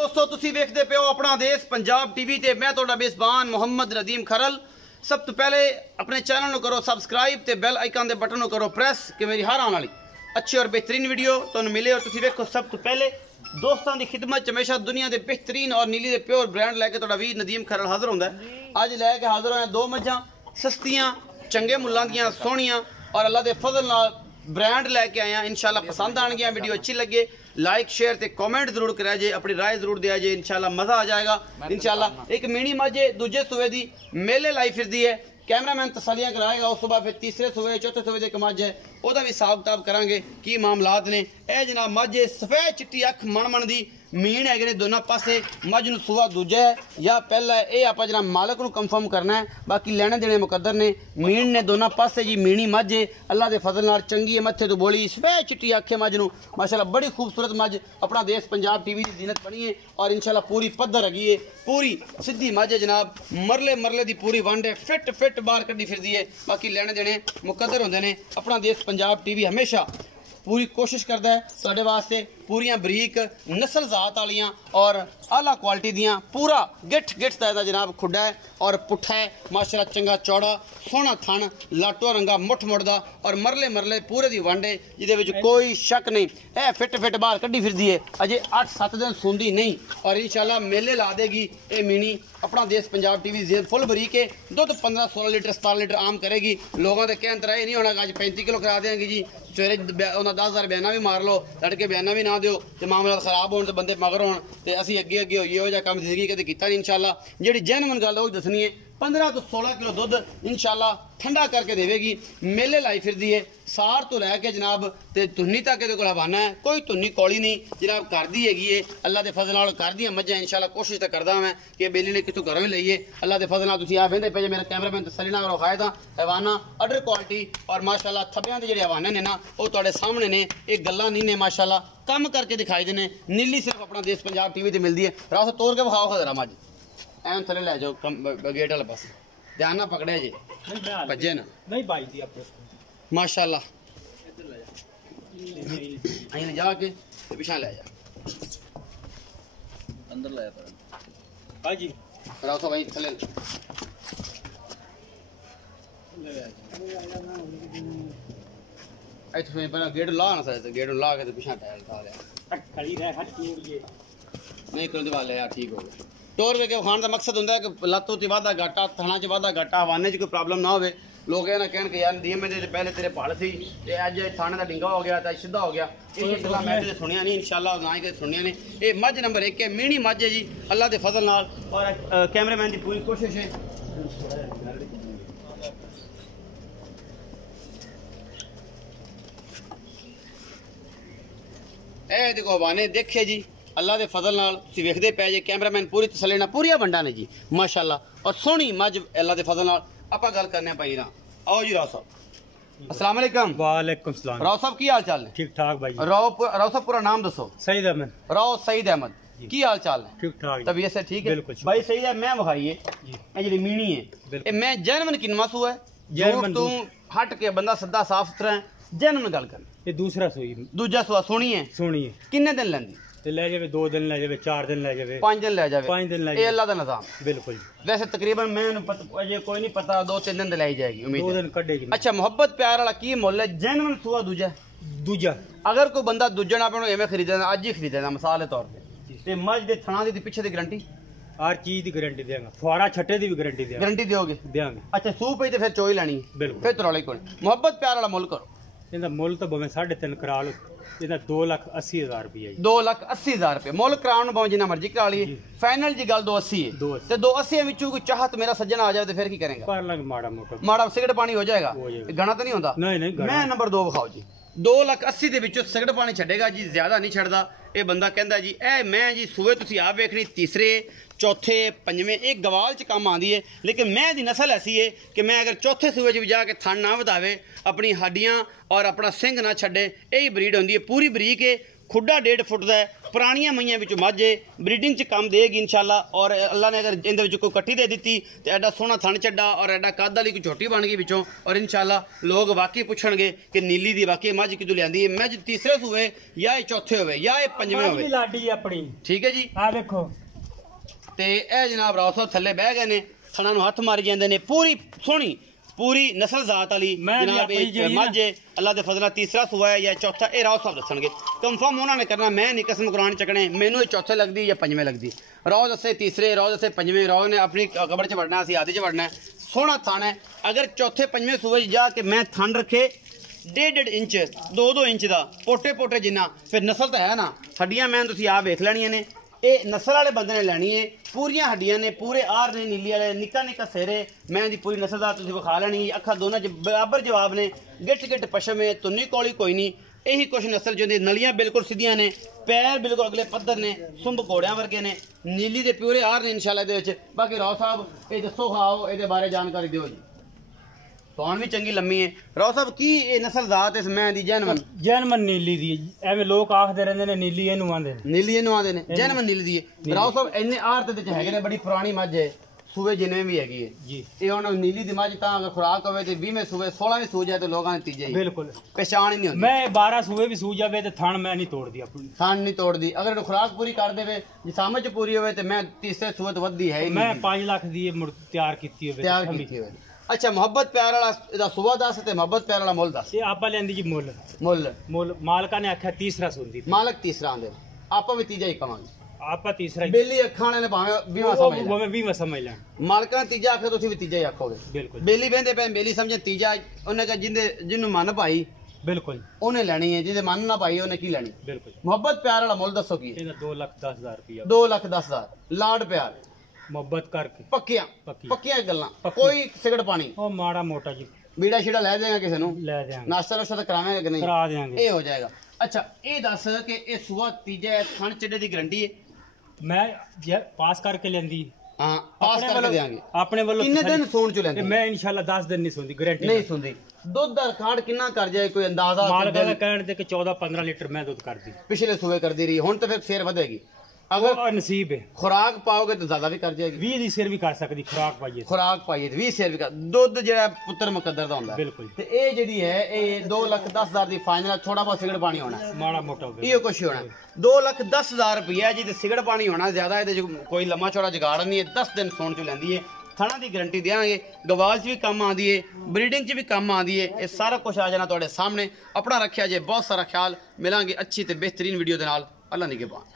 दोस्तों तुसी वेखदे पे हो अपना देश पंजाब टीवी ते मैं तुहाडा मेज़बान मोहम्मद नदीम खरल। सब तो पहले अपने चैनल को करो सब्सक्राइब ते बेल आइकन दे बटन को करो प्रेस कि मेरी हर आने वाली अच्छी और बेहतरीन वीडियो तुहानू मिले। और तुसी वेखो सब तो पहले दोस्तों की खिदमत हमेशा दुनिया के बेहतरीन और नीली दे प्योर ब्रांड लैके तुहाडा वीर नदीम खरल हाजिर होंदा है। अज लैके हाजिर होया दो मझां सस्तियां चंगे मुल्लां दियां सोहणियां और अल्लाह दे फजल नाल ब्रांड लैके आया। इंशाल्लाह पसंद आएगी, वीडियो अच्छी लगे लाइक शेयर ते कमेंट जरूर करा जे, अपनी राय जरूर दिया जे, इंशाल्लाह मज़ा आ जाएगा। इंशाल्लाह एक मीनी मझे दूजे सूबे दी मेले लाई फिरदी है, कैमरामैन तसलियां कराएगा। उस बाद फिर तीसरे सूबे चौथे सूबे एक मझ है वह भी हिसाब किताब करांगे की मामलात ने। यह जनाब मझ सफेद चिट्टी अख मन दी मीन है ने दोनों पासे। मझ नूं सूआ दूजा है या पहला है, ये आप जनाब मालक नूं कंफर्म करना है, बाकी लेने देने मुकद्दर ने। मीन ने दोनों पासे जी मीनी मझ है, अल्लाह के फजल नाल चंगी है, मत्थे तो बोली सफेद चिट्टी अख है मझ नूं माशाअल्लाह बड़ी खूबसूरत मझ। अपना देश पंजाब टीवी की जीनत बनी है और इंशाल्लाह पूरी पद्धर हैगी है, पूरी सीधी मझ है जनाब, मरले मरले की पूरी वंड है, फिट फिट बाहर कड्डी फिरदी है। बाकी लेने देने मुकद्दर होंदे ने। अपना देश पंजाब टीवी हमेशा पूरी कोशिश करता है तुहाडे वास्ते पूरियां बरीक नस्ल जात वालियां और आला क्वालिटी दियां। पूरा गिठ गिठ दा जनाब खुड्डा है और पुट्ठा है माशाअल्लाह, चंगा चौड़ा सोहना थन, लाटो रंगा मुठ मुड़दा और मरले मरले पूरे दी वंड है जिहदे विच कोई शक नहीं। है फिट फिट बाहर कड्डी फिरदी है, अजे 8-7 दिन सूंदी नहीं और इंशाल्लाह मेले ला देगी ये मीनी। अपना देश पंजाब टीवी जेब फुल बरीक है, दुध 15-16 लीटर 17 लीटर आम करेगी। लोगों के कहन तरह नहीं होना अज 35 किलो करा देंगे जी, सवेरे 10,000 बयाना भी मार लो, लड़के बयाना भी ना दो तो मामला खराब हो बंदे मगर हो तो असी अगे अगे होइए। हो जा काम जिंदगी कदे कीता नहीं। इंशाल्लाह जी जेनवन गल वो दसनी है, 15 तो 16 किलो दुध इंशाल्लाह ठंडा करके देवेगी। मेले लाई फिरदी है सार तो लैके जनाब ते तुन्नी तक ये हवाना है, कोई तुन्नी कौली नहीं जनाब, कर दी हैगी है अल्लाह के फजल नाल कर दियां मझां। इंशाल्लाह कोशिश तो करदा मैं कि बेली ने कितों घरों ही लईए अल्लाह के फजल नाल। तुसीं आ वेंदे पे मेरा कैमरामैन तसल्ली नाल विखाए दा हवाना अडर क्वालिटी और माशाअल्लाह थब्बियां दे जेहड़े हवाने ने ना वो तुहाडे सामने ने, ये गल्लां नहीं ने माशाअल्लाह कम करके दिखाई देने। नीली सिर्फ अपना देश पंजाब टीवी ते मिलदी है। राव तोड़ के विखाओ खजरा मझ एन थले लै जाओ गेट वाले पास, ध्यान ना पकड़े जी भज्जे ना नहीं भाई जी माशाअल्लाह। अं जाके पिछा ले जा अंदर लाया भाई जी राव तो भाई थले गेट ला ना सकते, गेट ला के पिछा टायर खा लिया नहीं कर दिवा ले यार, ठीक हो गया। टोर वे के खाने का मकसद होंदा है कि लत्तों च वाधा घाटा, थणा च वाधा घाटा, हवाने च कोई प्रॉब्लम ना होवे। लोग ये ना कहन कि यार डीएम दे पहले तेरे पहाड़ सी ते अज थाने का डिंगा हो गया तो सीधा हो गया। ये गल्लां मैं तो सुनिया नहीं, इंशाल्लाह ना ही कदे सुनिया नहीं। ये मझ नंबर 1 है, मीनी मझ है जी अल्लाह के फजल नाल और कैमरामैन की पूरी कोशिश है। ए देखो हवाने देखे जी अल्लाह के फजल नाल तुसीं वेखदे पै जे, कैमरामैन पूरी तसल्ली नाल पूरिया वंडा ने जी माशाअल्लाह और सोहनी मझ अल्लाह के फजल नाल। आपां गल करने भाई ना आओ जी राव साहब। अस्सलाम वालेकुम। वालेकुम सलाम। राव साहब की हाल चाल है? ठीक ठाक भाई। राव साहब पूरा नाम दसो। सईद अहमद। राव सईद अहमद की हाल चाल है? ठीक ठाक। तबीयत से ठीक है? बिल्कुल भाई सही है। मैं विखाइए ये जी मीनी है, मैं जैनवन किनवा सू है, जैनवन तू हट के बंदा सदा साफ सुथरा है, जैनवन गल कर। ये दूसरा सूई दूजा सूआ सोहनी है, सोहनी है। किन्ने दिन लैंदी? ते ले जावे 2 दिन ले जावे, 4 दिन ले जावे, 5 दिन ले जावे, 5 दिन ले जावे, ये अल्लाह दा निजाम। बिल्कुल वैसे तकरीबन मैं अजे कोई नहीं पता 2-3 दिन लाई जाएगी उम्मीद 2 दिन कटेगी। अच्छा मोहब्बत प्यार वाला की मोल है? जैनवन सूआ दूजा दूजा। अगर कोई बंदा दूजा ना अपने एवं खरीदना अज ही खरीदना मिसाल के तौर पर मझ के थणा की पिछे की गारंटी हर चीज की गारंटी देंगे, फुआरा छट्टे की भी गारंटी देंगे। गारंटी दोगे? देंगे। अच्छा सूह पई तो फिर चोई लैनी बिल्कुल, फिर तरौली कोई। मोहब्बत प्यार वाला मुल करो, इनका मुल तो भावें 3.5 करा लो, इनका 2,80,000 रुपया। 2,80,000 रुपये मुल कराने भावें जिन्ना मर्जी करा ली, फाइनल जी गल 280 है। 280 विचों कोई चाहत मेरा सज्जन आ जाए तो फिर की करेंगे? कर लांगे माड़ा मोटा, माड़ा सिगरेट पानी हो जाएगा, गणा तो नहीं होता? नहीं। मैं नंबर 2 विखाओ जी। 2,80,000 ਦੇ ਵਿੱਚੋਂ ਸਿਗਰਟ ਪਾਣੀ ਛੱਡੇਗਾ ਜੀ, ਜ਼ਿਆਦਾ ਨਹੀਂ ਛੱਡਦਾ ਇਹ ਬੰਦਾ। ਕਹਿੰਦਾ ਜੀ ਇਹ ਮੈਂ ਜੀ ਸੂਏ ਤੁਸੀਂ ਆਪ ਵੇਖਣੀ तीसरे चौथे पंजवें एक गवाल च काम आती है, लेकिन मैं दी नस्ल ऐसी है कि मैं अगर चौथे सूए च भी जाके थन ना वधावे, अपनी हड्डियां और अपना सिंह ना छड्डे, यही ब्रीड होंदी है। पूरी बरीक है, खुडा 1.5 फुट का है, पुरानिया मईयां विचों मझ है, ब्रीडिंग च काम देगी इंशाल्लाह। और अल्लाह ने अगर इहदे विच कोई कट्टी दे दी तो एडा सोहना थन चड्डा और एडा कद वाली कोई झोटी बन गई विचों। और इंशाल्लाह लोग वाकई पुछणगे कि नीली दी वाकई मझ कितों लियांदी है। मझ तीसरे सूए या ये चौथे होवे या ये पंजवें होवे, लाडी अपनी ठीक है जी। आ देखो ते ए जनाब राव साहब थल्ले बह गए ने, थणा नूं हथ मारी जांदे ने, पूरी सोहनी पूरी नस्ल जात वाली जनाब मझ है। अल्लाह के फजल तीसरा सूआ है या चौथा, ये राव साहब दसणगे। कंफर्म उन्होंने करना, मैं नहीं कसम कुरान चकने मैनू चौथे लगती या पंजवें लगती। राव दसे तीसरे, राव दसे पंजवें, राव ने अपनी कबर च वड़ना, असीं आदि च वड़ना है। सोहना थान है। अगर चौथे पंजवें सूए जाके मैं थान रखे 1.5 इंच 2 इंच का पोटे पोटे जिन्ना, फिर नस्ल तो है ना। हड्डियां मैं तुसीं आप वेख लैणियां ने, ये नस्ल वाले बंदे ने लैनी है। पूरियां हड्डियां ने, पूरे आर ने, नीली वाले निक्का निक्का सिर है। मैं दी पूरी नस्ल का तुसीं विखा लैनी। अखा दोनों च बराबर जवाब ने, गिट गिट पशम है, तुन्नी कौली कोई नहीं। यही कुछ नस्ल जो नलियां बिल्कुल सीधियां ने, पैर बिल्कुल अगले पत्थर ने, सुंब घोड़ियां वर्गे ने, नीली दे पूरे आर ने इंशाल्लाह दे। बाकी राव साहब ये दसो खाओ ये बारे जानकारी दिओ जी। कौन भी चंगी लम्मी है। राव साहब की ये नस्ल जात इस मैं दी जैनमन नीली दी, एवें लोग आखदे रहंदे ने नीली इहनूं आंदे ने, नीली इहनूं आंदे ने, जैनमन नीली दी है। राव साहब इन्ने आर ते हैगे ने, बड़ी पुरानी मझ है, सूबे जिन्ने भी हैगी है जी। ये हुण नीली दी मझ तां अगर खुराक होवे ते 20वें सूबे 16वें सूज जाए तो लोगां ने तीजे ही बिल्कुल पहचान ही नहीं होंदी। मैं 12 सूबे भी सूज जावे ते थान मैं नहीं तोड़दी, अपनी थान नहीं तोड़दी। अगर इहनूं खुराक पूरी कर देवे, जे समझ पूरी होवे ते मैं तीसरे सूबे तो वधदी है ही नहीं। मैं 5 लाख दी मुड़ तैयार कीती होवे, तैयार कीती होवे। अच्छा मोहब्बत प्यार वाला इहदा सूबा दस ते मोहब्बत प्यार वाला मुल दस। ये आपा लेंदी जी मुल मुल मालका ने आख्या तीसरा सुनदी, मालक तीसरा आंदे, आपा भी तीजा ही कवांगे। आपा तीसरा ही बेली अखां वाले ने भावें 20वां समझ ले, वो 20वां समझ लें। मालका ने तीजा आखे तुसीं भी तीजा ही आखोगे। बिल्कुल बेली बहंदे पे बेली समझे तीजा, उन्हें कहा जिंदे जिन्नू मन भाई बिल्कुल उन्हें लेनी है, जिंदे मन ना भाई उन्हें की लेनी। बिल्कुल मोहब्बत प्यार वाला मुल दसो की? 2,10,000 रुपया। 2,10,000 लाड प्यार मोहब्बत करके पक्कियां पक्कियां गल्लां, कोई सिगड़ पानी ओ माड़ा मोटा जी बीड़ा शीड़ा ले देगा किसी नूं, ले देंगे, नाश्ता नुश्ता तो करावेंगे कि नहीं? करा देंगे, ये हो जाएगा। अच्छा ये दस कि ये सूआ तीजा है, थन चिड्डे दी गारंटी है? मैं पास करके लेंदी। हां पास करके देंगे। अपने वालों कितने दिन सोन चो लेंदे? मैं इंशाल्लाह 10 दिन नहीं सोंदी, गारंटी नहीं सुनदी। दुध दा रिकॉर्ड कितना कर जाए कोई अंदाजा? मालक का कहण दे कि 14-15 लीटर मैं दूध कर दी, पिछले सूबे कर दी रही, हुण तो फिर शेर बढ़ेगी। अगर और नसीब है खुराक पाओगे तो ज्यादा भी कर जाएगी। 20 दी शेर भी कर सकदी, खुराक पाइए खुराक पाइए 20 शेर भी कर। दुध जेड़ा पुत्र मुकद्दर दा हुंदा है बिल्कुल। ते ए जेडी है ए 2,10,000 दी फाइनल, थोड़ा बहुत सिगड़ पानी होना है, माड़ा मोटा हो ये कुछ होना। 2,10,000 रुपया जी ते सिगड़ पानी होना, ज्यादा ए कोई लम्मा चौड़ा जुगाड़ नहीं है। 10 दिन सोन चो लैंदी है। थाना की गारंटी देंगे, गवाल च भी काम आती है, ब्रीडिंग च भी काम आती है। ये सारा कुछ आ जाना तुहाडे सामने। अपना रखिया जे बहुत सारा ख्याल। मिलांगे अच्छी ते बेहतरीन वीडियो दे नाल। अल्लाह निगहबान।